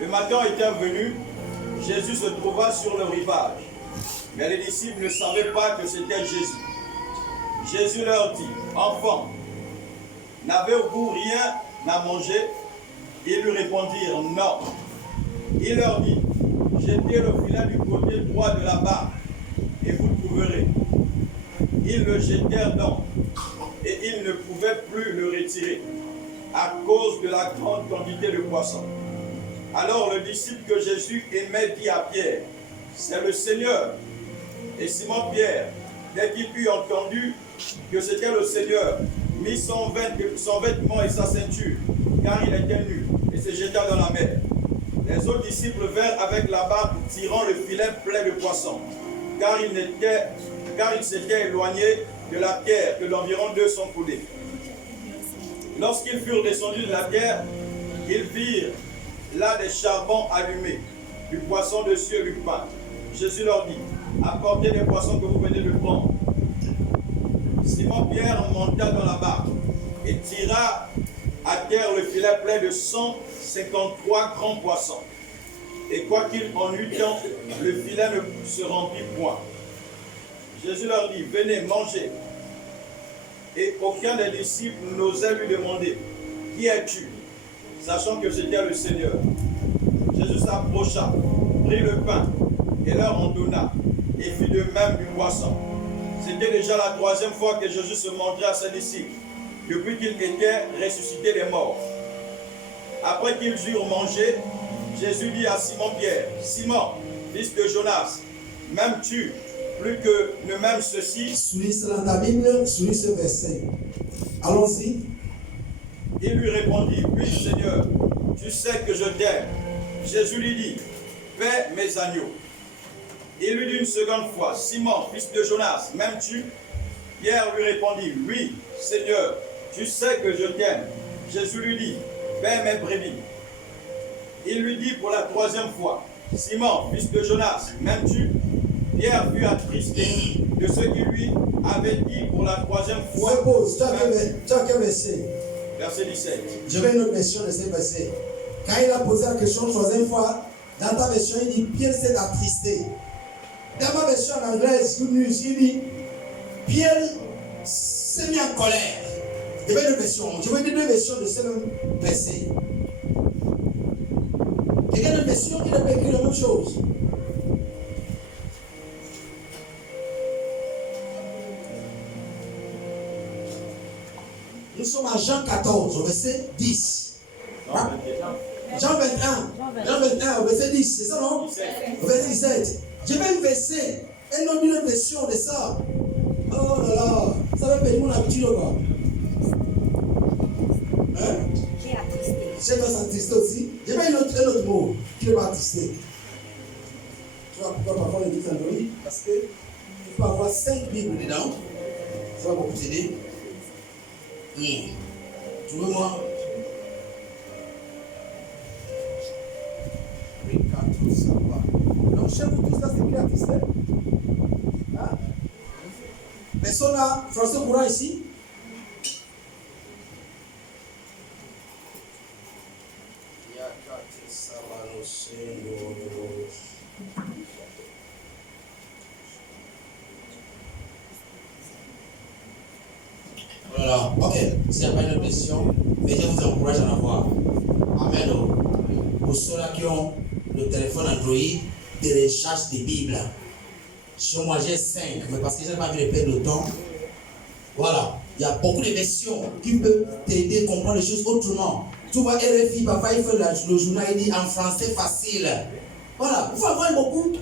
Le matin étant venu, Jésus se trouva sur le rivage. Mais les disciples ne savaient pas que c'était Jésus. Jésus leur dit, enfants, n'avez-vous rien à manger? Ils lui répondirent, non. Il leur dit, jetez le filet du côté droit de la barque, et vous le trouverez. Ils le jetèrent donc, et ils ne pouvaient plus le retirer, à cause de la grande quantité de poissons. Alors le disciple que Jésus aimait dit à Pierre, c'est le Seigneur. Et Simon-Pierre, dès qu'il eut entendu que c'était le Seigneur, mit son vêtement et sa ceinture, car il était nu, et se jeta dans la mer. Les autres disciples vinrent avec la barque, tirant le filet plein de poissons, car ils s'étaient éloignés de la terre que d'environ 200 coudées. Lorsqu'ils furent descendus de la terre, ils virent là des charbons allumés, du poisson dessus et du pain. Jésus leur dit, apportez les poissons que vous venez de prendre. Simon-Pierre monta dans la barque et tira à terre le filet plein de 153 grands poissons. Et quoi qu'il en eût tant, le filet ne se remplit point. Jésus leur dit, venez, mangez. Et aucun des disciples n'osait lui demander, qui es-tu? Sachant que c'était le Seigneur. Jésus s'approcha, prit le pain et leur en donna, et fit de même du poisson. C'était déjà la troisième fois que Jésus se montrait à ses disciples, depuis qu'il était ressuscité des morts. Après qu'ils eurent mangé, Jésus dit à Simon-Pierre, Simon, fils de Jonas, m'aimes-tu plus que ne m'aime ceci? Souligne cela dans ta Bible, souligne ce verset. Allons-y. Il lui répondit, oui Seigneur, tu sais que je t'aime. Jésus lui dit, paie mes agneaux. Il lui dit une seconde fois, Simon, fils de Jonas, m'aimes-tu? Pierre lui répondit, oui Seigneur, tu sais que je t'aime. Jésus lui dit, paie mes brebis. Il lui dit pour la troisième fois, Simon, fils de Jonas, m'aimes-tu? Pierre fut attristé de ce qu'il lui avait dit pour la troisième fois. Repose, tu as quel verset? Verset 17. Je vais une autre version de ce verset. Quand il a posé la question la troisième fois, dans ta version, il dit Pierre s'est attristé. Dans ma version en anglaise, il dit Pierre s'est mis en colère. Je vais dire deux versions de ce même verset. Quelqu'un de version qui n'a pas écrit la même chose. Nous sommes à Jean 14, au verset 10. Jean 21, au verset 10, c'est ça non? Au verset 17. Je vais une verset, et non une version de ça. Oh là là, ça va perdre mon habitude ou quoi? Hein? J'ai attristé. J'ai pas attristé aussi. Je vais un autre mot qui ne va attrister. Tu vois pourquoi parfois on est tous Android? Parce que tu peux avoir 5 Bibles dedans. Ça va beaucoup t'aider. Tu veux moi? Donc chez vous tous ça c'est écrit attristé. Hein? Personne a français courant ici? Voilà, ok, s'il n'y a pas une question, mais je vous encourage à en avoir. Amen. Pour ceux-là qui ont le téléphone Android, télécharge des Bibles. Sur moi j'ai 5, mais parce que je n'ai pas envie de perdre le temps. Voilà, il y a beaucoup de versions qui peuvent t'aider à comprendre les choses autrement. Tu vois, RFI, papa, il fait le journal, il dit en français facile. Voilà, il faut avoir beaucoup.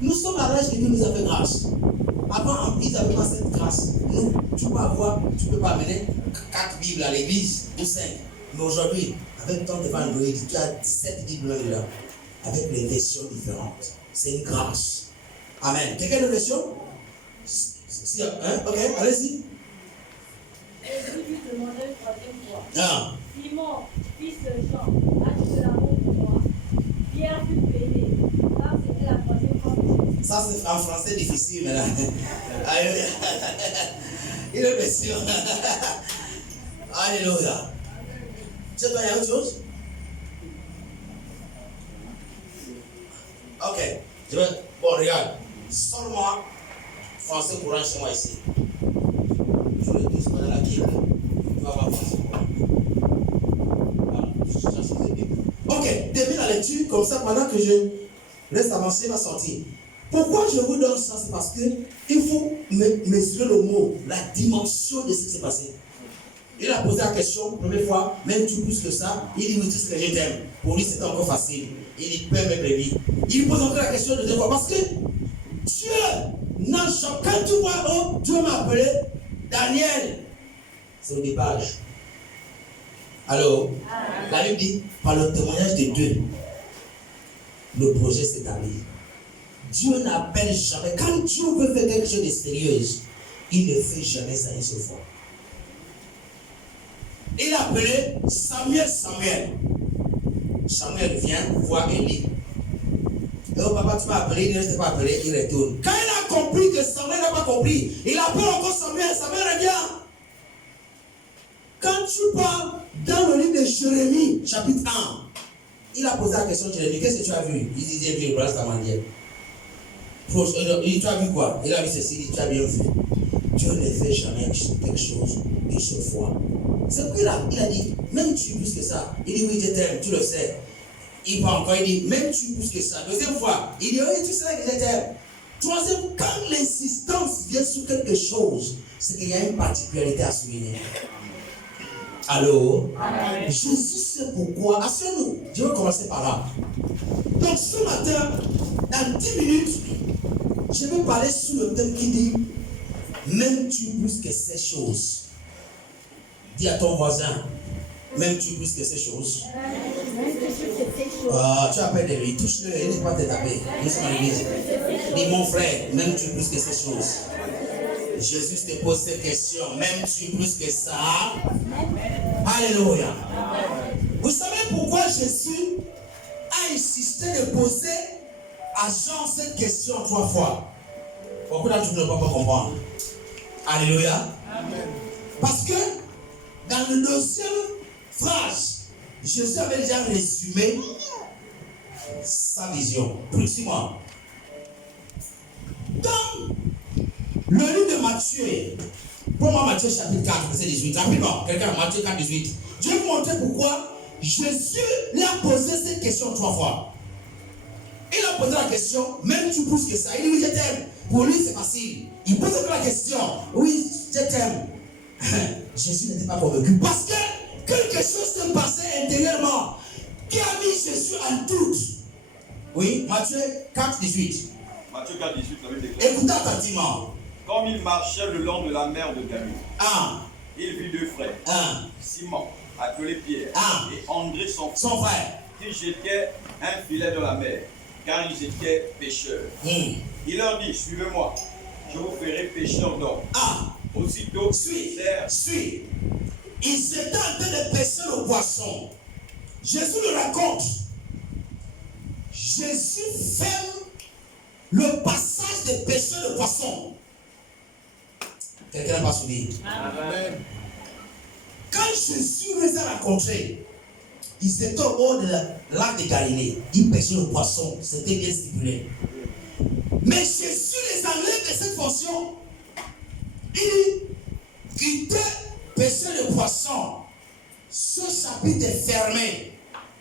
Nous sommes à l'âge que Dieu nous a fait grâce. Avant, ils n'avaient pas cette grâce. Nous, tu peux pas amener 4 Bibles à l'église, ou 5. Mais aujourd'hui, avec ton devant Android, tu as 17 Bibles là, avec les versions différentes. C'est une grâce. Amen. Quelqu'un de version? Hein? Ok, allez-y. Jésus lui demandait une troisième fois. Ah. Simon, fils de Jean, as-tu de l'amour pour moi? Pierre fut peiné, car c'était la troisième fois que Jésus. Ça c'est en français difficile, mais là. Il est version. Alléluia. Tu sais, il y a autre chose? Ok. Bon, regarde. Sors-moi français courant chez moi ici. Je le dis pendant la Bible. Tu vas voir français courant. Voilà. Ça, c'est la Bible. Ok. Début la lecture, comme ça, pendant que je reste avancé, il va sortir. Pourquoi je vous donne ça? C'est parce que il faut mesurer le mot, la dimension de ce qui s'est passé. Il a posé la question, première fois, même tu plus que ça, il dit oui, tout ce que je t'aime. Pour lui, c'était encore facile. Il dit, Père, mes brebis. Il pose encore la question de deux fois, parce que Dieu n'a jamais, quand tu vois, oh, Dieu m'a appelé Daniel, c'est au dépage. Alors, la Bible dit, par le témoignage de Dieu, le projet s'établit. Dieu n'appelle jamais. Quand Dieu veut faire quelque chose de sérieux, il ne fait jamais ça une seule fois. Il a appelé Samuel. Samuel vient voir Élie. Et oh papa, tu m'as appelé, il ne s'est pas appelé, il retourne. Quand il a compris que Samuel n'a pas compris, il appelle encore Samuel revient. Quand tu parles dans le livre de Jérémie, chapitre 1, il a posé la question de Jérémie, qu'est-ce que tu as vu? Il dit, j'ai vu une brasse à mendier. Tu as vu quoi? Il a vu ceci, il dit, tu as bien vu. Dieu ne fait jamais quelque chose une seule fois. C'est pourquoi il a dit, même tu plus que ça. Il dit, oui, je t'aime, tu le sais. Il va encore, il dit, même tu plus que ça. Deuxième fois, il dit, oui, tu sais que je t'aime. Troisième, quand l'insistance vient sur quelque chose, c'est qu'il y a une particularité à souligner. Allô? Amen. Jésus sait pourquoi. Asseyons-nous. Je vais commencer par là. Donc ce matin, dans 10 minutes, je vais parler sur le thème qui dit m'aimes-tu plus que ces choses? Dis à ton voisin, m'aimes-tu plus que ces choses? Tu appelles de lui, touche-le, il n'est pas te taper. Nous sommes à l'église. Dis mon frère, m'aimes-tu plus que ces choses? Jésus te pose cette question, m'aimes-tu plus que ça? Alléluia. Vous savez pourquoi Jésus a insisté de poser à Jean cette question 3 fois? Beaucoup d'entre vous ne peuvent pas comprendre. Alléluia. Amen. Parce que dans le deuxième phrase, Jésus avait déjà résumé sa vision. Précisément. Dans le livre de Matthieu, pour moi, Matthieu chapitre 4, verset 18. Rapidement, quelqu'un, Matthieu 4, 18. Je vais vous montrer pourquoi Jésus lui a posé cette question 3 fois. Il a posé la question, même tu pousses que ça. Il dit oui, je t'aime. Pour lui, c'est facile. Il pose encore la question, oui, je t'aime. Jésus n'était pas convaincu parce que quelque chose s'est passé intérieurement qui a mis Jésus en doute. Oui, Matthieu 4, 18. Matthieu 4, 18, la Bible déclare. Écoutez attentivement. Comme il marchait le long de la mer de Galilée, il vit 2 frères, Simon, appelé Pierre, et André son frère, qui jetaient un filet dans la mer, car ils étaient pêcheurs. Il leur dit, suivez-moi, je vous ferai pêcheurs d'hommes. Aussitôt, suis. Ils étaient en train de pêcher le poisson. Jésus le raconte. Jésus ferme le passage de pêcher le poisson. Quelqu'un n'a pas suivi. Amen. Quand Jésus les a rencontrés, ils étaient au bord de lac de Galilée. Ils pêchaient le poisson. C'était bien stipulé. Mais Jésus les enlève de cette fonction. Il quitte pêcher le poisson. Ce chapitre est fermé.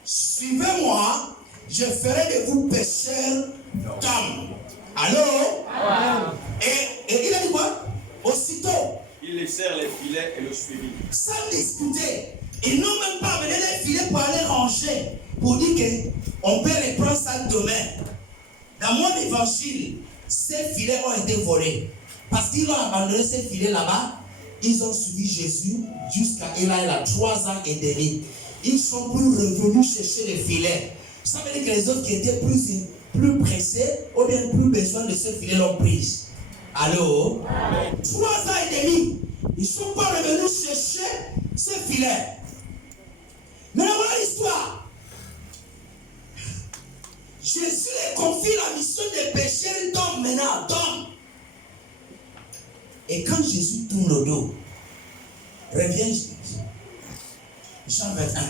Suivez-moi, je ferai de vous pêcheurs d'hommes. Allô? Et il a dit quoi? Aussitôt, ils laissèrent les filets et le suivirent. Sans discuter. Ils n'ont même pas amené les filets pour aller ranger. Pour dire qu'on peut reprendre ça demain. Dans mon évangile, ces filets ont été volés. Parce qu'ils ont abandonné ces filets là-bas. Ils ont suivi Jésus jusqu'à il a 3 ans et demi. Ils sont plus revenus chercher les filets. Ça veut dire que les autres qui étaient plus pressés ou bien plus besoin de ce filet l'ont pris. Allô? 3 ans et demi. Ils ne sont pas revenus chercher ce filet. Mais voilà l'histoire. Jésus les confie la mission de pêcher d'hommes maintenant, d'hommes. Et quand Jésus tourne le dos, revient Jean 21.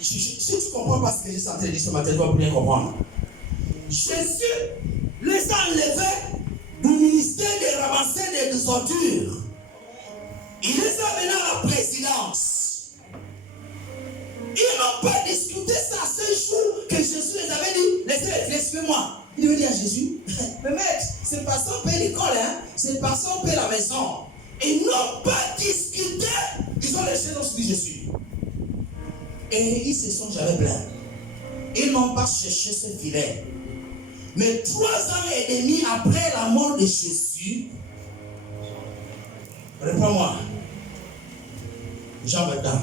Si tu ne comprends pas ce que j'ai senti dire ce matin, tu vas bien comprendre. Jésus les a enlevés du ministère des ramasseurs des ordures. Il les a menés à la présidence. Ils n'ont pas discuté ça ce jour que Jésus les avait dit, laissez-moi. Il veut dire à Jésus, mais maître, c'est parce qu'on paye l'école, hein? C'est parce qu'on paye la maison. Ils n'ont pas discuté, ils ont laissé nos suivi Jésus. Et ils se sont jamais plaints. Ils n'ont pas cherché ce filet. Mais 3 ans et demi après la mort de Jésus, réponds-moi, Jean 21.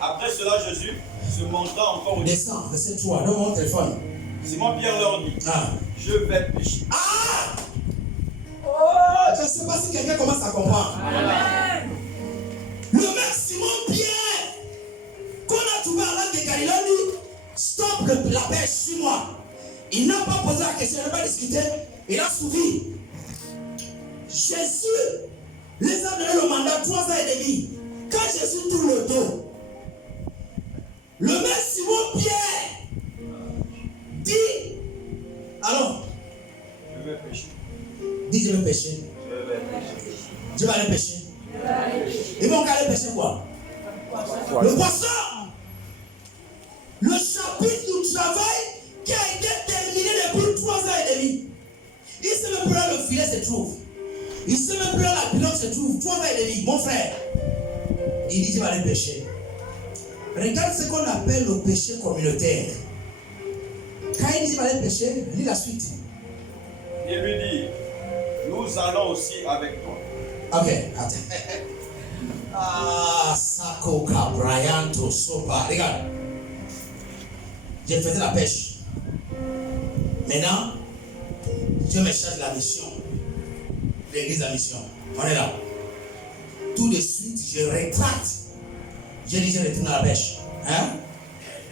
Après cela, Jésus se montra encore au Descends, verset 3, donne mon téléphone. Simon-Pierre leur dit, je vais pécher. Ah! Oh, je ne sais pas si quelqu'un commence à comprendre. Amen. Le mec Simon-Pierre, qu'on a trouvé à l'âge de Galilée, dit, stop la pêche, suis-moi. Il n'a pas posé la question, il n'a pas discuté, il a suivi. Jésus les a donné le mandat 3 ans et demi. Quand Jésus tourne le dos, le mec Simon-Pierre dit, alors, Je vais pécher. dis je vais pécher. Je vais pécher. Je vais aller pécher. Ils vont aller pécher quoi? Le poisson. Le chapitre du travail qui a été terminé depuis 3 ans et demi. Il ne sait même plus là le filet se trouve. Il ne sait même plus là la pilote se trouve. 3 ans et demi, mon frère. Il dit je vais aller pécher. Regarde ce qu'on appelle le péché communautaire. Quand il dit je vais aller pécher, lis la suite. Il lui dit, nous allons aussi avec toi. Ok, attends. Ah, Sako Cabrayanto Sopa. Regarde. J'ai fait la pêche. Maintenant, Dieu me charge la mission. L'église à mission. On est là. Tout de suite, je rétracte. J'ai dit, je retourne à la pêche. Hein?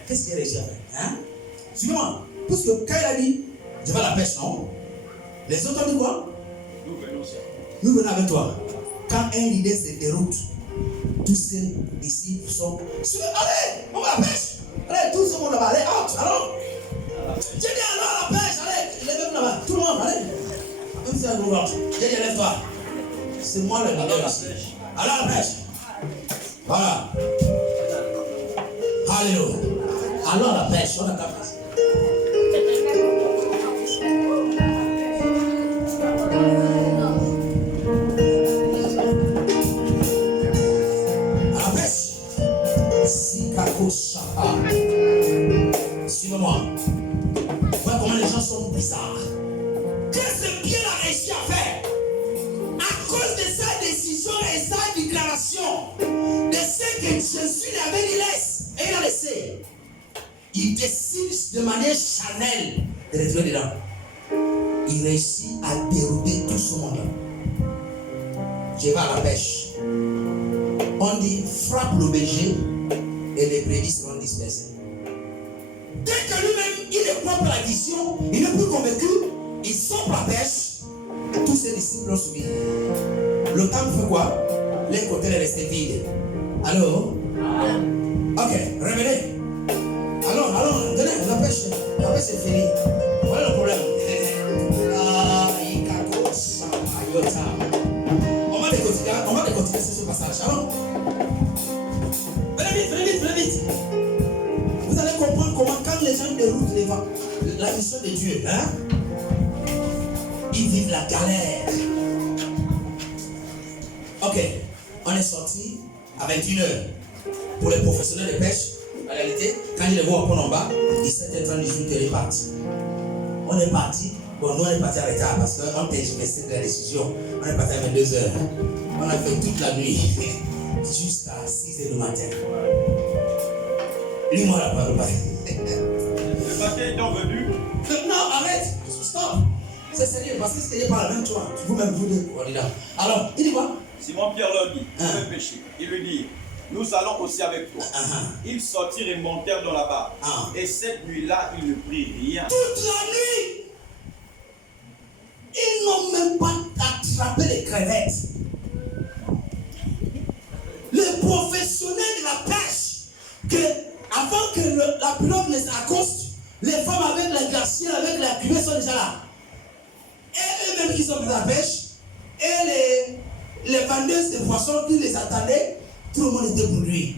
Qu'est-ce qu'il y a déjà fait? Hein? Suivez-moi. Parce que quand il a dit, je vais à la pêche, non? Les autres ont dit quoi? Nous venons aussi. Nous venons avec toi. Quand un leader se déroute, tous ces disciples sont. Allez, on va à la pêche. Allez, tout le monde là-bas, allez, out, allons. J'ai dit allons à la pêche, allez, lève-vous là-bas, tout le monde, allez. Même si on va, j'ai dit lève-toi. C'est moi le leader là. Allons à la pêche. Voilà. Alléluia. Allons à la pêche, on a ta place. Suivez-moi. Voilà comment les gens sont bizarres. Qu'est-ce que Pierre a réussi à faire? À cause de sa décision et sa déclaration, de ce que Jésus lui avait dit laisse, et il a laissé. Il décide de manière charnelle de retourner dedans. Il réussit à dérouler tout ce monde. Je vais à la pêche. On dit frappe le berger et les brebis seront dispersées. Dès que lui-même, il est propre à la vision, il n'est plus convaincu, il sort la pêche, tous ses disciples l'ont suivi. Le temple fait quoi? Les côtés est resté vide. Allô? Ok, revenez. Allons, venez, la pêche est finie. Voilà le problème. On va continuer sur ce passage. Allons. Venez vite. Vous allez comprendre comment quand les gens déroutent la mission de Dieu, hein, ils vivent la galère. Ok, on est sorti à 21h. Pour les professionnels de pêche, en réalité, quand ils les voient en bas, 17h30, 18h, ils partent. On est parti. Bon, nous on est parti en retard parce qu'on tergiversait de la décision. On est parti à 22h. On a fait toute la nuit. Jusqu'à 6h du matin. Lis-moi la parole. Le matin étant venu. Non, arrête. Stop. C'est sérieux parce que ce que je parle même toi. Vous-même, vous deux. Alors, il dit quoi? Simon-Pierre leur dit, je vais pécher. Il lui dit, nous allons aussi avec toi. Ils sortirent et montèrent dans la barque. Et cette nuit-là, ils ne prirent rien. Toute la nuit. Ils n'ont même pas attrapé les crevettes. Les professionnels de la pêche, avant que la pilote les accoste, Les femmes avec la glacière, avec la cuvée sont déjà là. Et eux-mêmes qui sont de la pêche, et les vendeuses de poissons qui les attendaient, tout le monde était pour lui.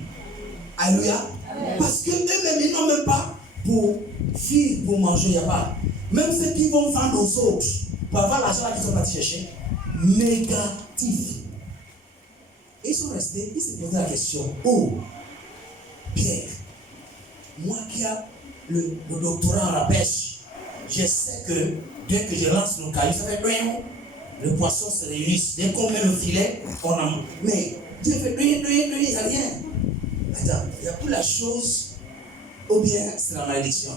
Alléluia. Parce que eux-mêmes, ils n'ont même pas pour fuir, pour manger, il n'y a pas. Même ceux qui vont vendre aux autres, pour avoir l'argent qu'ils sont partis chercher, négatif. Et ils sont restés, ils se posaient la question, oh, Pierre, moi qui ai le doctorat en la pêche, je sais que dès que je lance le caillou, ça fait rien. Le poisson se réunit. Dès qu'on met le filet, on en. Mais Dieu fait rien, il n'y a rien. Attends, il y a plus la chose, ou bien c'est la malédiction.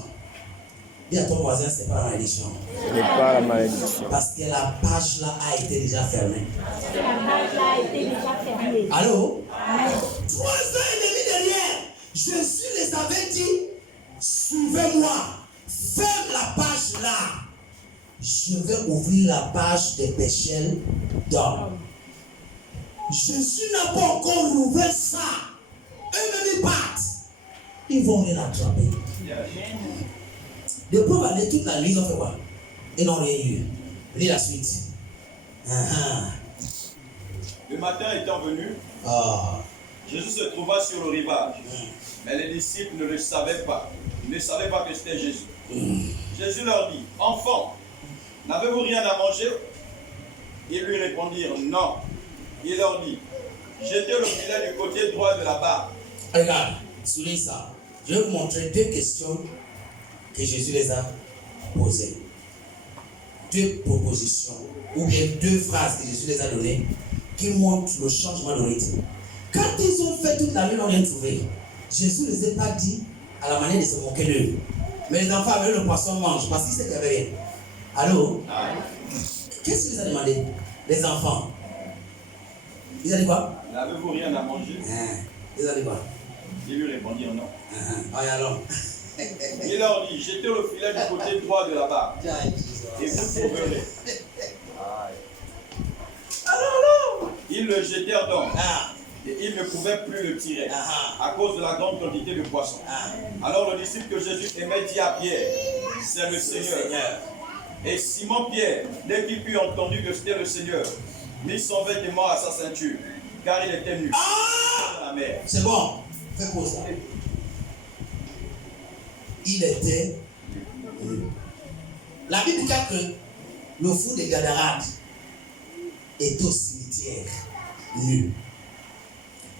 Dis à ton voisin, c'est pas la malédiction. Ce n'est pas la malédiction. Parce que la page là a été déjà fermée. La page là a été déjà fermée. Allô? 3 ans et demi derrière, Jésus les avait dit, suivez-moi, ferme la page là. Je vais ouvrir la page des pécheurs d'hommes. Jésus n'a pas encore ouvert ça. Eux-mêmes ils partent. Ils vont rien attraper. Depuis qu'on va aller toute la nuit, ils ont fait quoi? Ils n'ont rien eu. Lis la suite. Le matin étant venu, Jésus se trouva sur le rivage. Mais les disciples ne le savaient pas. Ils ne savaient pas que c'était Jésus. Jésus leur dit, enfants, n'avez-vous rien à manger? Ils lui répondirent, non. Il leur dit, jetez le filet du côté droit de la barre. Regarde, souligne ça. Je vais vous montrer 2 questions que Jésus les a posées. 2 propositions, ou bien 2 phrases que Jésus les a données, qui montrent le changement de rythme. Quand ils ont fait toute la nuit, ils n'ont rien trouvé. Jésus ne les a pas dit à la manière de se moquer d'eux. Mais les enfants avaient le poisson mange parce qu'ils sait qu'il n'y avait rien. Allô? Qu'est-ce qu'il les a demandé? Les enfants. Ils ont dit quoi? N'avez-vous rien à manger? Ils ont dit quoi? Ils lui répondirent non. Alors. Il leur dit, jetez le filet du côté droit de la barre. Et vous trouverez. Ils le jetèrent donc. Et ils ne pouvaient plus le tirer à cause de la grande quantité de poissons. Alors le disciple que Jésus aimait dit à Pierre, c'est le Seigneur. Et Simon-Pierre, dès qu'il put entendre que c'était le Seigneur, mit son vêtement à sa ceinture, car il était nu dans la mer. C'est bon, fais pause là. Il était nu. La Bible dit que le fou de Gadarate est au cimetière nu.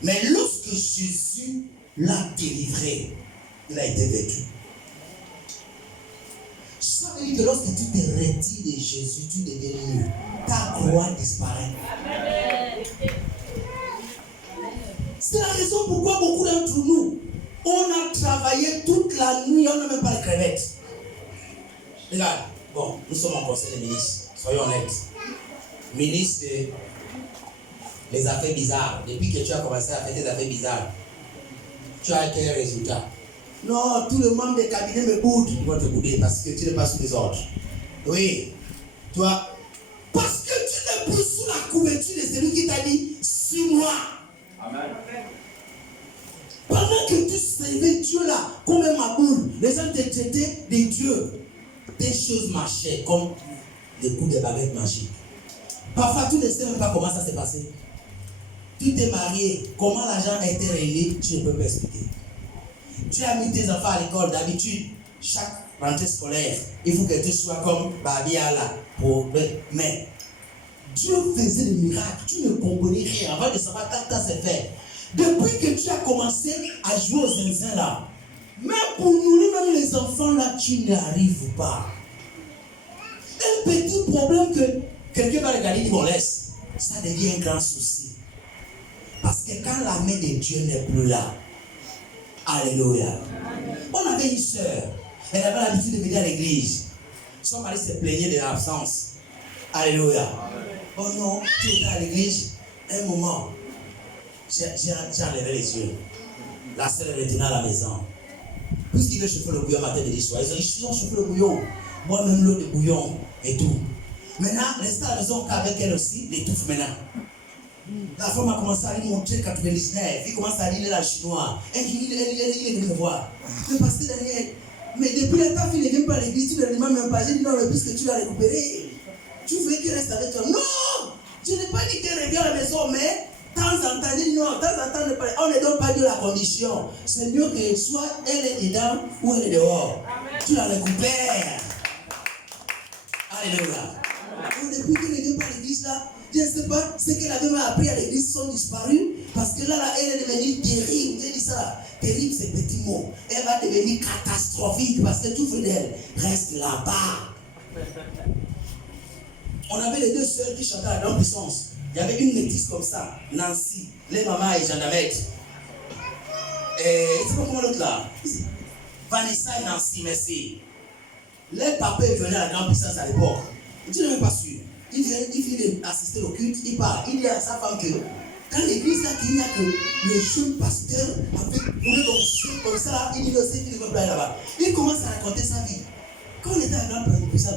Mais lorsque Jésus l'a délivré, il a été vêtu. Ça veut dire que lorsque tu te retires de Jésus, tu deviens nu. Ta croix disparaît. C'est la raison pourquoi beaucoup d'entre nous, on a travaillé toute la nuit, on n'a même pas les crevettes. Regarde, bon, nous sommes en conseil des ministres, soyons honnêtes. Ministre des affaires bizarres. Depuis que tu as commencé à faire des affaires bizarres, tu as quel résultat? Non, tout le membre des cabinets me boude. Ils vont te bouder parce que tu n'es pas sous les ordres. Oui, toi, parce que tu n'es plus sous la couverture de celui qui t'a dit 6 mois. Amen. Pendant que tu servais Dieu là, comme un maboule, les gens te traitaient des dieux. Des choses marchaient comme des coups de baguette magiques. Parfois, tu ne sais même pas comment ça s'est passé. Tu t'es marié, comment l'argent a été réuni, tu ne peux pas expliquer. Tu as mis tes enfants à l'école, d'habitude, chaque rentrée scolaire, il faut que tu sois comme Babia là. Mais Dieu faisait des miracles, tu ne comprenais rien avant de savoir quand ça s'est fait. Depuis que tu as commencé à jouer aux zinzins là, même pour nourrir même les enfants là, tu n'y arrives pas. Un petit problème que quelqu'un va regarder et dire bon laisse, ça devient un grand souci. Parce que quand la main de Dieu n'est plus là, alléluia. On avait une sœur, elle avait l'habitude de venir à l'église. Son mari se plaignait de l'absence. Alléluia. Oh non, tu étais à l'église, un moment. J'ai enlevé les yeux. La sœur est retenue à la maison. Puisqu'il veut chauffer le bouillon matin, midi, soir. Ils ont chauffé le bouillon. Moi-même, l'eau de bouillon et tout. Maintenant, rester à la maison qu'avec elle aussi, l'étouffe maintenant. La femme a commencé à lui montrer 99. Il commence à lire la chinois. Et il est venu me voir. Le pasteur derrière, Mais depuis le temps qu'il ne vient pas à l'église, tu ne lui demandes même pas. J'ai dit non, le plus que tu l'as récupéré. Tu veux qu'il reste avec toi? Non! Je n'ai pas dit qu'il revient à la maison, mais de temps en temps, dit non, de temps en temps, on ne donne pas de la condition. C'est mieux que soit elle est dedans ou elle est dehors. Amen. Tu la récupères. Alléluia. Depuis qu'il ne vient pas à l'église là, je ne sais pas, ce qu'elle avait même appris à l'église sont disparus. Parce que là, elle est devenue terrible. J'ai dit ça. Terrible, c'est petit mot. Elle va devenir catastrophique parce que tout fait d'elle reste là-bas. On avait les deux sœurs qui chantaient à grande puissance. Il y avait une métisse comme ça, Nancy, les mamans et Jeannamette. Et c'est pas comment l'autre là. Vanessa et Nancy, merci. Les papas venaient à la grande puissance à l'époque. Tu n'es même pas sûr. Il finit d'assister au culte, il part. Il dit à sa femme que dans l'église là, il n'y a que le jeune pasteur avec roulé comme ça là, il dit aussi qu'il ne veut pas aller là-bas. Il commence à raconter sa vie. Quand on était à la grande puissance,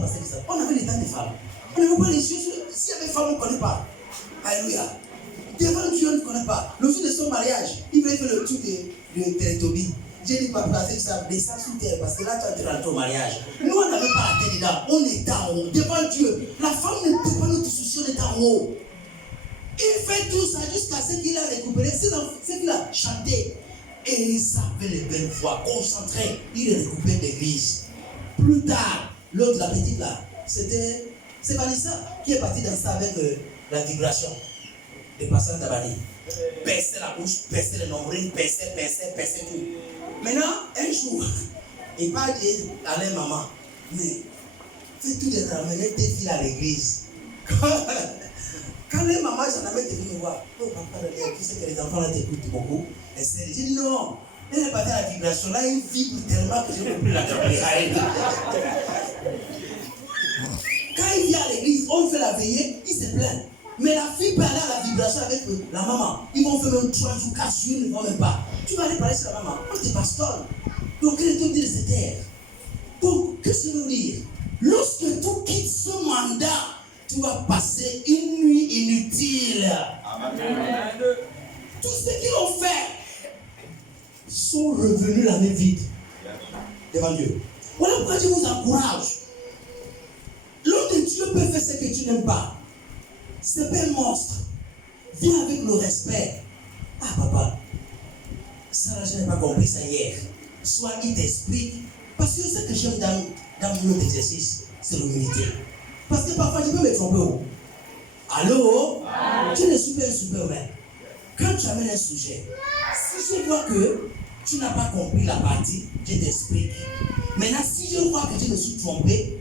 on avait les temps des femmes. On ne veut pas les choses. S'il y avait des femmes, on ne connaît pas. Alléluia. Devant Dieu, on ne connaît pas. Le jour de son mariage, il voulait faire le truc de Télétobie. J'ai dit, papa, c'est ça, descends sous terre, parce que là, tu as rentré au mariage. Nous, on n'avait pas la tête dedans. On était en haut. Devant Dieu. La femme ne peut pas notre souci, on est en haut. Il fait tout ça jusqu'à ce qu'il a récupéré, ce qu'il a chanté. Et il savait les belles voix, concentré. Il récupère l'église. Plus tard, l'autre, la petite là, c'est Vanessa qui est partie dans ça avec la vibration des passants d'Abadi. Percer la bouche, percer le nombril, percer tout. Maintenant, un jour, il va dire à la maman, mais fais tout de ramener tes filles à l'église. Quand les mamans, j'en avais été venue me voir, oh papa, tu sais que les enfants là t'écoutent beaucoup. Et c'est j'ai dit non, elle est partie à la vibration là, il vibre tellement que je ne peux plus la capter. Quand il vient à l'église, on fait la veillée, il se plaint. Mais la fille peut aller à la vibration avec la maman. Ils vont faire même 3 jours, 4 jours, ils ne vont même pas. Tu vas aller parler sur la maman. On te bastonne. Donc, il est temps de dire se taire. Donc, qu'est-ce que ça veut dire? Lorsque tu quittes ce mandat, tu vas passer une nuit inutile. Amen. Tous ceux qui l'ont fait sont revenus la main vide devant Dieu. Voilà pourquoi je vous encourage. L'homme de Dieu peut faire ce que tu n'aimes pas. C'est pas un monstre. Viens avec le respect. Ah papa, ça là je n'ai pas compris ça hier. Soit il t'explique. Parce que ce que j'aime dans mon exercice, c'est l'humilité. Parce que parfois je peux me tromper. Allô? Tu ne suis pas un superman. Quand tu amènes un sujet, si je vois que tu n'as pas compris la partie, je t'explique. Maintenant, si je vois que je me suis trompé,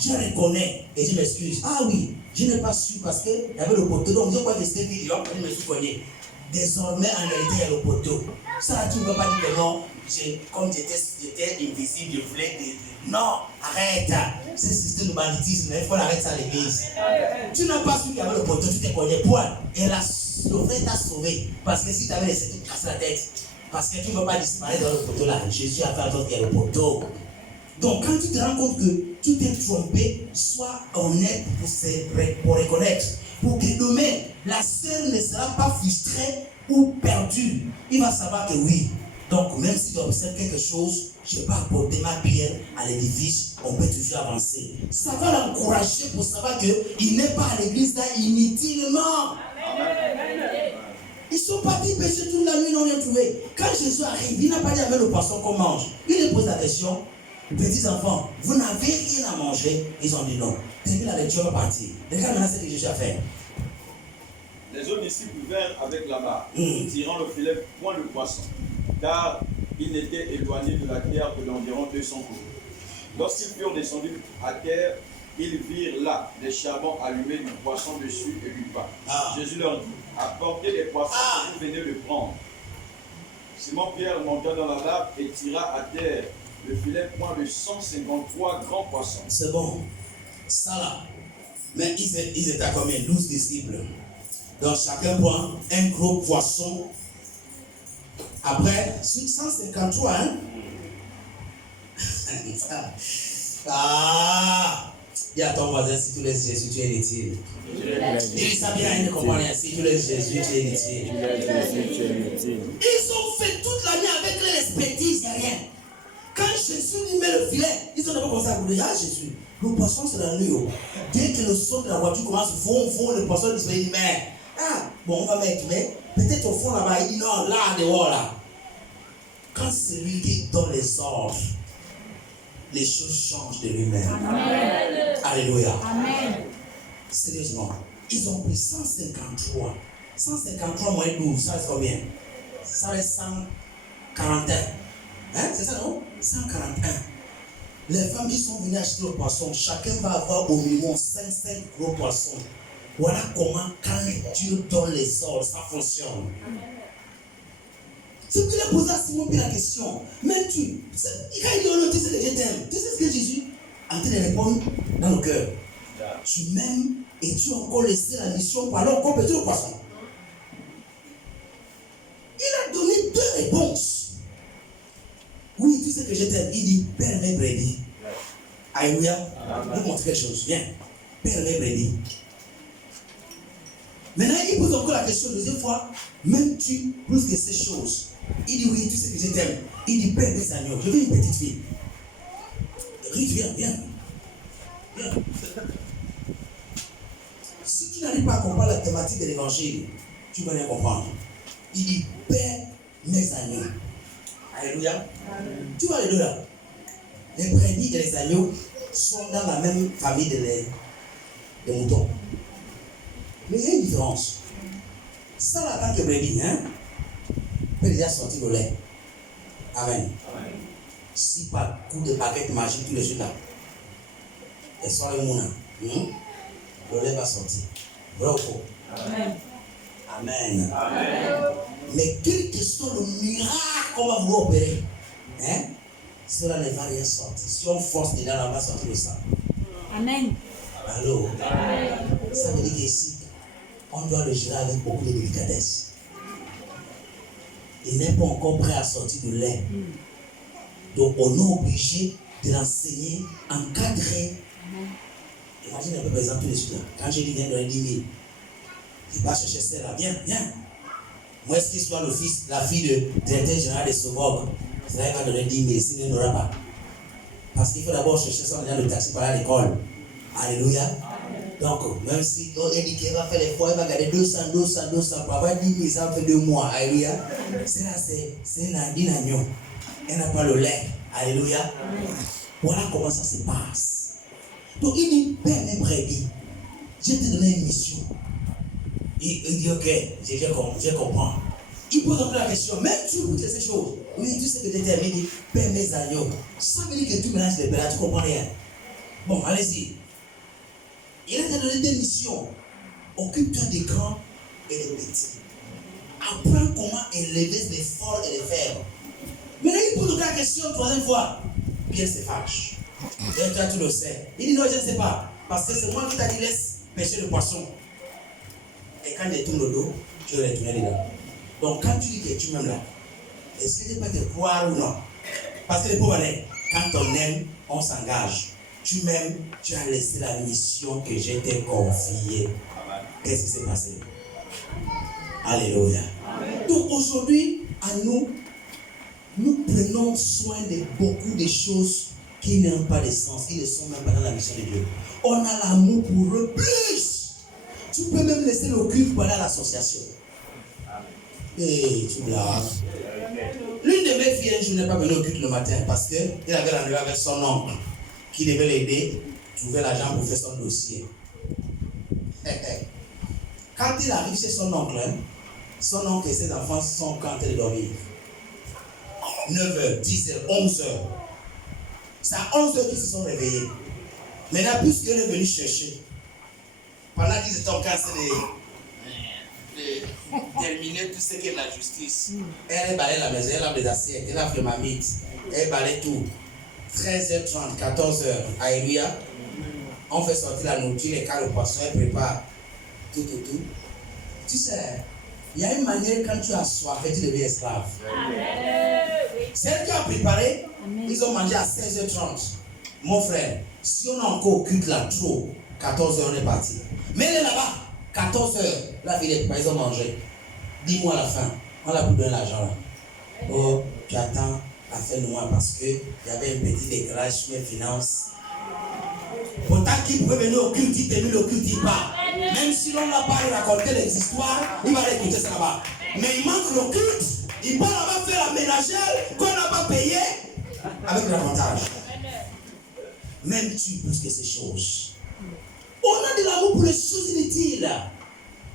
je reconnais et je m'excuse. Ah oui, je n'ai pas su parce qu'il y avait le poteau. Donc, je crois que c'était vidéo, je me suis connu. Désormais, en réalité, il y a le poteau. Ça, tu ne peux pas dire que non, comme j'étais invisible, je voulais. Non, arrête. C'est un système de banditisme, il faut l'arrêter à l'église. Tu n'as pas su qu'il y avait le poteau, tu te connais. Point. Et la sauvé t'a sauvé. Parce que si tu avais laissé, tu te casses la tête. Parce que tu ne peux pas disparaître dans le poteau là. Jésus a fait en sorte qu'il y ait le poteau. Donc, quand tu te rends compte que tu t'es trompé, sois honnête pour reconnaître. Pour que demain, la sœur ne sera pas frustrée ou perdue. Il va savoir que oui. Donc, même si tu observes quelque chose, je peux apporter ma pierre à l'édifice, on peut toujours avancer. Ça va l'encourager pour savoir qu'il n'est pas à l'église là inutilement. Amen. Ils sont partis pêcher toute la nuit, ils n'ont rien trouvé. Quand Jésus arrive, il n'a pas dit avec le poisson qu'on mange. Il lui pose la question. Petits enfants, vous n'avez rien à manger? Ils ont dit non. Termine la lecture, on va partir. Regarde maintenant ce que Jésus a fait. Les autres disciples vinrent avec la barre, tirant le filet point de poisson, car ils n'étaient éloignés de la terre que d'environ 200 coups. Lorsqu'ils furent descendus à terre, ils virent là des charbons allumés, du poisson dessus et du pain. Jésus leur dit, apportez les poissons que vous venez de prendre. Simon-Pierre monta dans la barque et tira à terre le filet point de 153 grands poissons. C'est bon. Ça là. Mais ils étaient combien? 12 disciples. Donc chacun prend un gros poisson. Après, sur 153, hein? Dis à ton voisin, si tu laisses Jésus, tu es inutile. Dis ça bien, il ne comprend rien. Si tu laisses Jésus, tu es inutile. Ils ont fait toute la nuit avec leur expertise, il n'y a rien. Quand Jésus Jésus lui met le filet. Ils sont d'abord commencé à couler. Ah, Jésus, le poisson c'est dans l'eau. Dès que le son de la voiture commence, le poisson disparaît. Il dit, mais, bon, on va mettre, mais peut-être au fond là-bas, il dit non, là, dehors, là. Quand c'est lui qui donne les ordres, les choses changent de lui-même. Amen. Alléluia. Amen. Sérieusement, ils ont pris 153. 153 moins 12, ça reste combien? Ça reste 141. Hein? C'est ça, non? 141. Les femmes qui sont venues acheter le poisson, chacun va avoir au minimum 5 gros poissons. Voilà comment, quand Dieu donne les ordres, ça fonctionne. C'est qu'il a posé à Simon Pierre la question. Même tu, quand il dit oh non, tu sais que je t'aime. Tu sais ce que Jésus a en train de répondre dans le cœur. Tu m'aimes et tu as encore laissé la mission pour aller encore pêcher le poisson. Il a donné 2 réponses. Oui, tu sais que je t'aime. Il dit, Père mes brebis. Alléluia. Je vais vous montrer quelque chose. Viens. Père mes brebis. Maintenant, il pose encore la question deuxième fois. M'aimes-tu plus que ces choses? Il dit, oui, tu sais que je t'aime. Il dit, Père mes agneaux. Je veux une petite fille. Ruth, viens. Si tu n'arrives pas à comprendre la thématique de l'évangile, tu vas rien comprendre. Il dit, Père mes agneaux. Alléluia. Tu vois les deux là. Les brebis et les agneaux sont dans la même famille des moutons. Mais il y a une différence. Ça là, tant que brebis, peut déjà sortir le lait. Amen. Si par coup de baguette magique, tout de suite là, et soit le mouna, le lait va sortir. Vrai ou faux? Amen. Amen. Mais quel que soit le miracle qu'on va vouloir opérer, cela ne va rien sortir. Si on force dedans, on va sortir le sang. Amen. Allô? Ça veut dire qu'ici, on doit le gérer avec beaucoup de délicatesse. Il n'est pas encore prêt à sortir de lait. Donc on est obligé de l'enseigner, encadrer. Imagine un peu par exemple tout de suite là. Quand j'ai dit viens donner 10 000, il va chercher celle-là, viens. Moi, est-ce qu'il soit le fils, la fille de directeur général de Sauvog, celle-là il va donner 10 000, sinon il n'aura pas. Parce qu'il faut d'abord chercher ça dans le taxi pour aller à l'école. Alléluia. Donc, même si elle dit qu'elle va faire l'effort, elle va garder 200 pour avoir 10 000, ça fait 2 mois. Alléluia. C'est là, c'est une agneau. Elle n'a pas le lait. Alléluia. Voilà comment ça se passe. Donc, il dit, Père mes brebis, je t'ai donné une mission. Il dit, ok, je comprends. Il pose encore la question, même tu goûtes ces choses. Oui, tu sais que tu t'aimes. Il dit, Père mes agneaux. Ça veut dire que tu mélanges les pères, tu comprends rien. Bon, allez-y. Il a donné des missions. Occupe-toi des grands et des petits. Apprends comment élever les forts et les faibles. Maintenant, il pose la question une troisième fois. Pierre se fâche. Et toi, tu le sais. Il dit non, je ne sais pas. Parce que c'est moi qui t'a dit laisse pêcher le poisson. Et quand il tourne le dos, tu vas retourner dedans. Donc, quand tu dis que tu m'aimes là, est-ce que tu peux te croire ou non? Parce que les pauvres, quand on aime, on s'engage. Tu m'aimes, tu as laissé la mission que je t'ai confiée. Qu'est-ce qui s'est passé? Alléluia. Donc aujourd'hui, à nous prenons soin de beaucoup de choses qui n'ont pas de sens, qui ne sont même pas dans la mission de Dieu. On a l'amour pour eux plus. Tu peux même laisser le culte pour aller à l'association. Et tu blagues. L'une de mes filles, je n'ai pas venu au culte le matin parce qu'elle avait rendez-vous avec son oncle qui devait l'aider, trouver l'argent pour faire son dossier. Quand il arrive chez son oncle et ses enfants sont en train de dormir. 9h, 10h, 11h. C'est à 11h qu'ils se sont réveillés. Maintenant, puisqu'elle est venue chercher, pendant qu'ils étaient en train de terminer tout ce qui est la justice, elle balaye la maison, elle a des assiettes, elle a fait mamite, elle balaye tout. 13h30, 14h, alléluia. On fait sortir la nourriture, les carres, le poisson, elle prépare tout. Tu sais, il y a une manière quand tu as soif, tu deviens esclave. Celle qui a préparé, ils ont mangé à 16h30. Mon frère, si on a encore au culte là, trop, 14h on est parti. Mais elle est là-bas, 14h, la fille est pas, ils ont mangé. Dis-moi à la fin, on a plus donné l'argent là. Oh, tu attends a fait noir parce qu'il y avait un petit décalage sur mes finances. Pourtant, qui pouvait venir au culte, il termine le culte, il part. Même si l'on n'a pas raconté les histoires, il va écouter ça là-bas. Mais il manque le culte, il part là-bas faire la ménagère qu'on n'a pas payé avec l'avantage. Même-tu plus que ces choses? On a de l'amour pour les choses inutiles.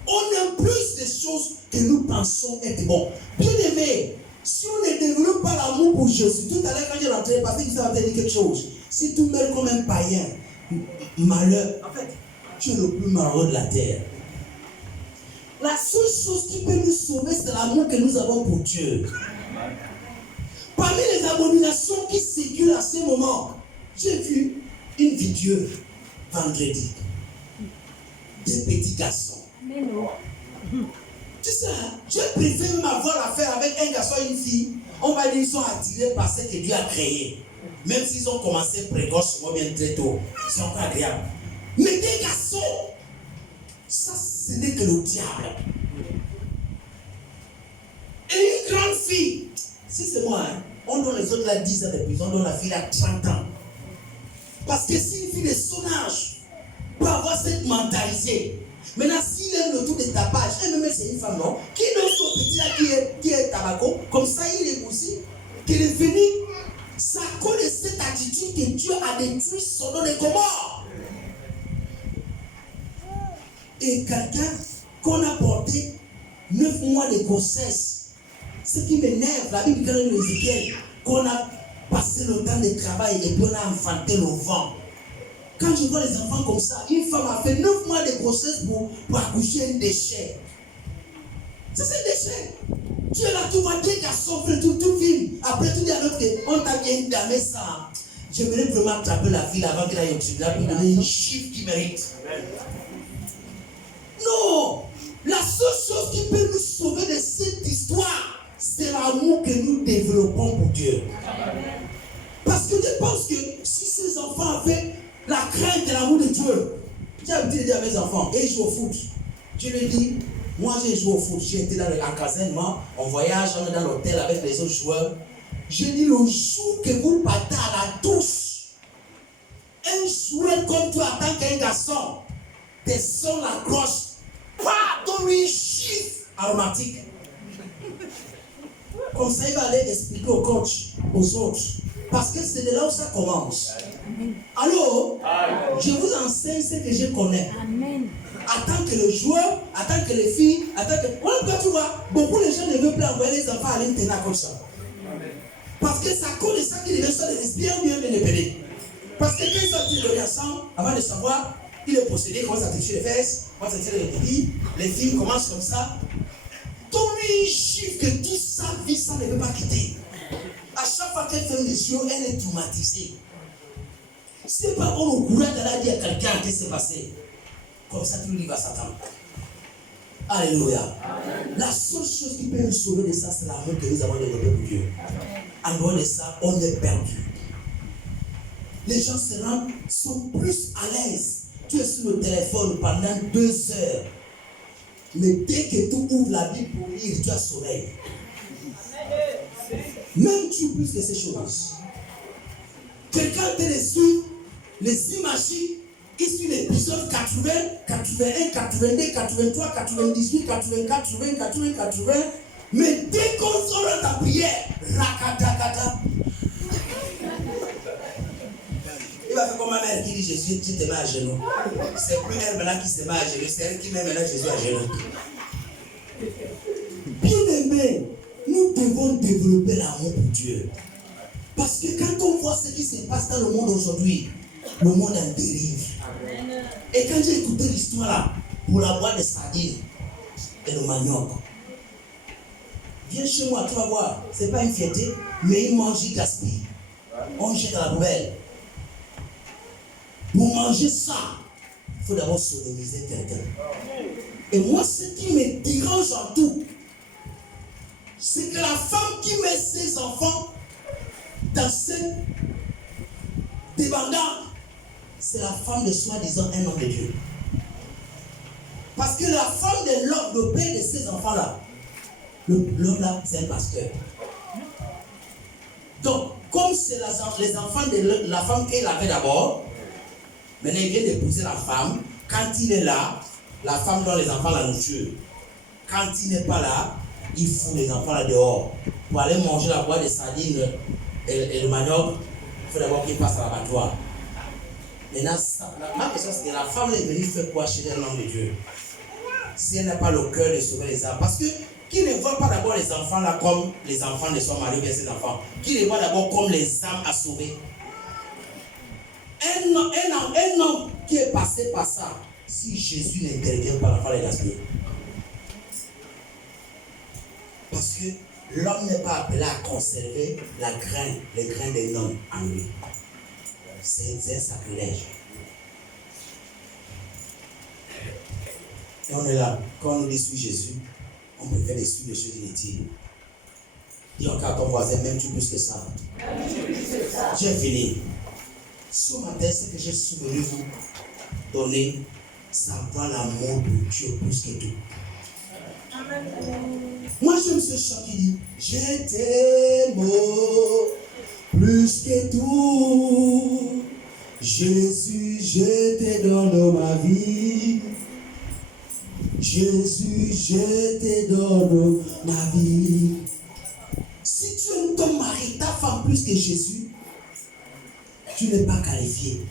On aime plus des choses que nous pensons être bon. Bien aimé, si on ne développe pas l'amour pour Jésus, tout à l'heure quand j'ai rentré, parce que ça va te dire quelque chose. Si tu meurs comme un païen, malheur, en fait, tu es le plus malheureux de la terre. La seule chose qui peut nous sauver, c'est l'amour que nous avons pour Dieu. Parmi les abominations qui circulent à ce moment, j'ai vu une vidéo vendredi. Des petits garçons. Mais non. Tu sais, je préfère même avoir affaire avec un garçon et une fille. On va dire qu'ils sont attirés par ce que Dieu a créé. Même s'ils ont commencé précocement bien très tôt. Ils sont encore agréables. Mais des garçons, ça ce n'est que le diable. Et une grande fille, si c'est moi, hein, on donne les autres là 10 ans de prison, on donne la fille là 30 ans. Parce que si une fille de son âge peut avoir cette mentalité, maintenant s'il aime le tout de tapage, elle-même c'est une femme, non? Qui donne son petit là qui est tabaco, comme ça il est aussi, qu'il est venu, ça cause de cette attitude que Dieu a détruit son nom de Gomorrhe. Et quelqu'un qu'on a porté 9 mois de grossesse, ce qui m'énerve, la Bible dit dans Ézéchiel, qu'on a passé le temps de travail et puis on a enfanté le vent. Quand je vois les enfants comme ça, une femme a fait 9 mois de grossesse pour accoucher un déchet. Ça c'est un déchet. Tu es là, tu vois des garçons, tout film. Après tu dis à l'autre qu'on t'a bien damé ça. J'aimerais vraiment attraper la fille avant qu'elle aille au tribunal pour lui donner une chiffre qui mérite. Non! La seule chose qui peut nous sauver de cette histoire, c'est l'amour que nous développons pour Dieu. Parce que je pense que si ces enfants avaient la crainte et l'amour de Dieu, j'ai l'habitude de dire à mes enfants, et ils jouent au foot. Je leur dis, moi j'ai joué au foot, j'ai été dans le caserne, on voyage, on est dans l'hôtel avec les autres joueurs. J'ai dit, le jour que vous partez à la touche, un joueur comme toi, en tant qu'un garçon, descend la cloche, donne-lui un chiffre aromatique. Comme ça, il va aller expliquer au coach, aux autres. Parce que c'est de là où ça commence. Alors, je vous enseigne ce que je connais. Amen. En tant que le joueur, en tant que les filles, en tant que... Voilà, tu vois, beaucoup de gens ne veulent plus envoyer les enfants à l'internat comme ça. Parce que ça cause de ça qu'ils deviennent soit des lesbiens ou bien des pédés. Parce que quand ils sont tous ensemble, avant de savoir, il est possédé, commence à toucher les fesses, commence à tirer les filles commencent comme ça. Donne-lui un chiffre que toute sa vie, ça ne veut pas quitter. À chaque fois qu'elle fait des yeux, elle est traumatisée. Si c'est pas bon au courage d'aller dire à quelqu'un qu'est-ce qui s'est passé, comme ça tu livres à Satan. Alléluia. La seule chose qui peut nous sauver de ça, c'est l'amour que nous avons développé pour Dieu. En dehors de ça, on est perdu. Les gens sont plus à l'aise. Tu es sur le téléphone pendant 2 heures. Mais dès que tu ouvres la Bible pour lire, tu as sommeil. Même tu plus que ces choses. Quelqu'un te les suit, les images, issus de l'épisode 80, 81, 82, 83, 98, 84, 80, 80, 80. Mais dès qu'on sort de ta prière, rakatakata. Il va faire comme ma mère qui dit Jésus, tu te mets à genoux. C'est plus elle maintenant qui se met à genoux, c'est elle qui met maintenant Jésus à genoux. Bien aimé, nous devons développer l'amour pour Dieu. Parce que quand on voit ce qui se passe dans le monde aujourd'hui, le monde est en dérive. Et quand j'ai écouté l'histoire là, pour la boîte de sardines et le manioc, viens chez moi, tu vas voir, c'est pas une fierté, mais ils mangent, ils gaspillent. On jette à la poubelle. Pour manger ça, il faut d'abord sodomiser quelqu'un. Et moi, ce qui me dérange en tout, c'est que la femme qui met ses enfants dans cette débandade, c'est la femme de soi-disant un homme de Dieu. Parce que la femme de l'homme, le père de ces enfants-là, l'homme là, c'est un pasteur. Donc, comme c'est les enfants de la femme qu'elle avait d'abord, maintenant il vient d'épouser la femme. Quand il est là, la femme donne les enfants la nourriture. Quand il n'est pas là, il fout les enfants là dehors. Pour aller manger la boîte de sardines et le manioc, il faut d'abord qu'il passe à l'abattoir. Maintenant, ma question c'est que la femme est venue faire quoi chez un homme de Dieu? Si elle n'a pas le cœur de sauver les âmes. Parce que qui ne voit pas d'abord les enfants là comme les enfants de son mari ou bien ses enfants? Qui les voit d'abord comme les âmes à sauver? Un homme qui est passé par ça, si Jésus n'intervient pas, l'enfant est gaspillé. Parce que l'homme n'est pas appelé à conserver les grains d'un homme en lui. C'est un sacrilège. Et on est là, quand on nous dit suis Jésus, on préfère les suivre les choses inutiles. Dis encore à ton voisin, m'aimes-tu plus que ça? J'ai fini. Ce matin, ce que j'ai souvenu vous donner, ça prend l'amour de Dieu plus que tout. Moi, j'aime ce chant qui dit je t'aime plus que tout. Jésus, je te donne ma vie. Jésus, je te donne ma vie. Si tu aimes ton mari, ta femme plus que Jésus, tu n'es pas qualifié.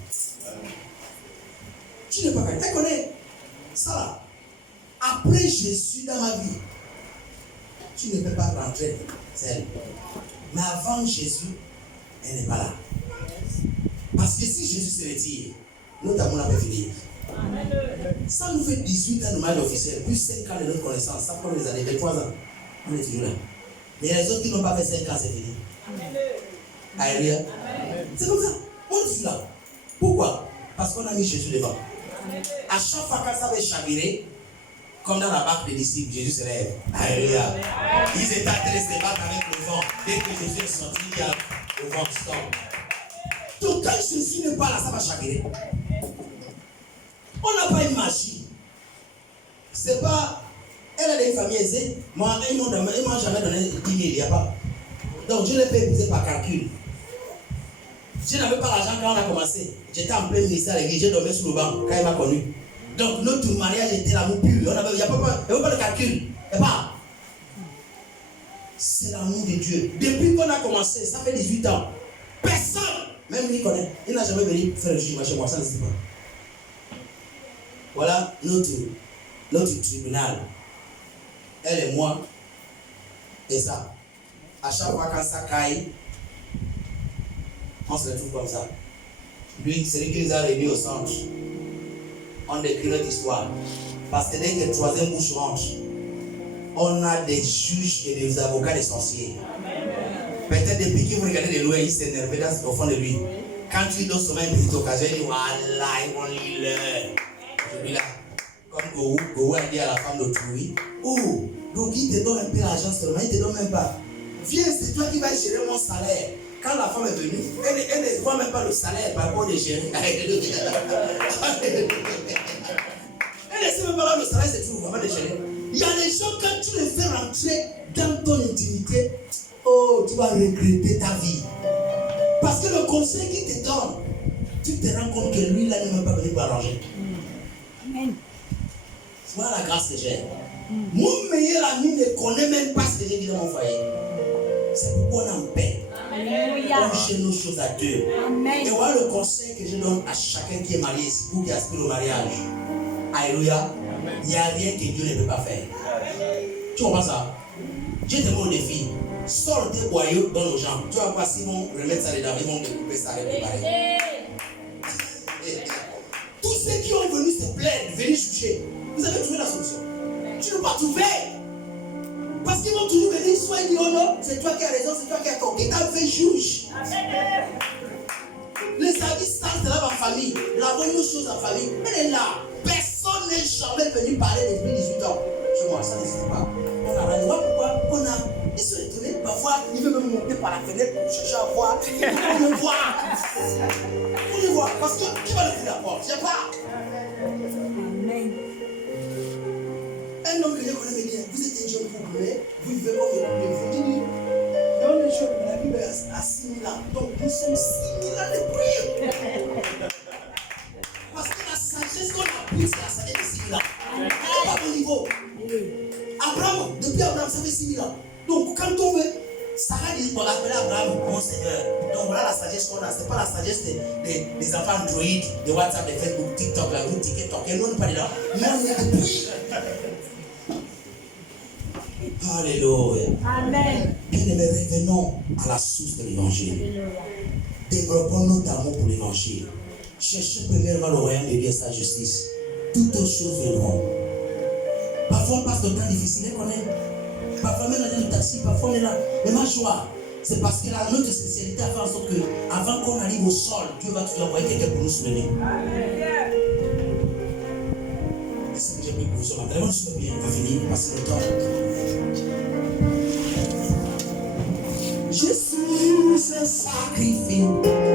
Tu n'es pas qualifié. Tu connais ça là? Après Jésus dans ma vie, tu ne peux pas rentrer seul. Mais avant Jésus, elle n'est pas là. Parce que si Jésus se retire, notre amour n'a pas fini. Ça nous fait 18 ans de mariage officiel, plus 5 ans de notre connaissance, ça prend les années, 23 ans. On est toujours là. Mais les autres qui n'ont pas fait 5 ans, c'est fini. Alléluia. C'est comme ça. On est toujours là. Pourquoi? Parce qu'on a mis Jésus devant. À chaque fois quand ça va chavirer, comme dans la barque des disciples, Jésus se lève. Alléluia. Ils étaient en train de se battre avec le vent. Dès que Jésus est sorti, il y a le vent qui tombe. Donc quand Jésus n'est pas là, ça va chavirer. On n'a pas une magie. C'est pas. Elle a des familles aisées. Moi, ils m'ont jamais donné 10 000, il n'y a pas. Donc je l'ai fait épouser par calcul. Je n'avais pas l'argent quand on a commencé. J'étais en plein ministère à l'église, j'ai dormi sous le banc quand il m'a connu. Donc notre mariage était l'amour pur. Il n'y a pas de calcul. Il n'y a pas. C'est l'amour de Dieu. Depuis qu'on a commencé, ça fait 18 ans. Personne, même lui connaît. Il n'a jamais venu faire le jugement chez moi, ça ne se pas. Voilà notre tribunal. Elle et moi. Et ça. À chaque fois quand ça caille, on se retrouve comme ça. Lui, c'est lui qui nous a réunis au centre. On décrit notre histoire. Parce que dès que le troisième bouche rentre, on a des juges et des avocats des sorciers. Peut-être depuis que vous regardez de loin, il s'est énervé au fond de lui. Quand tu donnes seulement une petite occasion, il dit voilà, ils vont lire. Celui là, comme Gou a dit à la femme d'autrui, oh, donc il te donne un peu l'argent seulement, il ne te donne même pas. Viens, c'est toi qui vas gérer mon salaire. Quand la femme est venue, elle ne voit même pas le salaire par rapport de gérer. Elle ne sait même pas là le salaire se trouve avant de gérer. Il y a des gens, quand tu les fais rentrer dans ton intimité, oh, tu vas regretter ta vie. Parce que le conseil qu'il te donne, tu te rends compte que lui, là, n'est même pas venu pour arranger. Amen. Voilà la grâce que j'ai. Mon meilleur ami ne connaît même pas ce que j'ai dit dans mon foyer. C'est pourquoi on est en paix. On gère nos choses à deux. Amen. Et voilà le conseil que je donne à chacun qui est marié, ou qui aspire au mariage. Alléluia. Il n'y a rien que Dieu ne peut pas faire. Tu comprends ça? Dieu te met au défi. Sors tes boyaux, donne aux gens. Tu vas voir s'ils vont remettre ça dedans, ils vont découper ça et préparer. Tous ceux qui ont venu se plaindre, venir juger, vous avez trouvé la solution. Tu ne peux pas trouver. Parce qu'ils vont toujours venir, soit ils disent oh non, c'est toi qui as raison, c'est toi qui as tort. Qui t'a fait juge? Les avis sales de la famille, la bonne chose en famille, elle est là. Personne n'est jamais venu parler depuis 18 ans. Chez moi, ça n'existe pas. On a la loi, pourquoi? Ils se retournent, parfois, ils veulent même monter par la fenêtre pour chercher à voir. On le voit. On le voit. Parce que qui va le faire la porte? Je ne sais pas. Amen. Un homme que je connais me dit, vous êtes un jeune couple, vous vivez comme un couple, vous dites, non, les gens, la Bible a 6 Nous sommes 6 000 ans de prier. Parce que la sagesse qu'on a prise, c'est la sagesse de 6 000 ans. Elle n'est pas au niveau. Abraham, depuis Abraham, ça fait 6 000 ans. Donc quand on veut, Sarah dit qu'on appelle Abraham mon Seigneur. Donc voilà la sagesse qu'on a. Ce n'est pas la sagesse des enfants Android, de WhatsApp, de Facebook, TikTok, la route, TikTok. Et nous, on n'est pas dedans. Mais on est depuis. Alléluia. Amen. Bien aimés, revenons à la source de l'évangile. Développons notre amour pour l'évangile. Cherchez premièrement le royaume de Dieu et sa justice. Toutes choses viendront. Parfois on passe de temps difficiles, on est. Parfois même dans le taxi, parfois on est là. Mais ma joie, c'est parce que notre sincérité a fait en sorte que, avant qu'on arrive au sol, Dieu va toujours envoyer quelqu'un pour nous soutenir. C'est ce que j'ai pris pour vous ce matin. On se bien, on va finir, passer le temps. Je suis un sacrifice.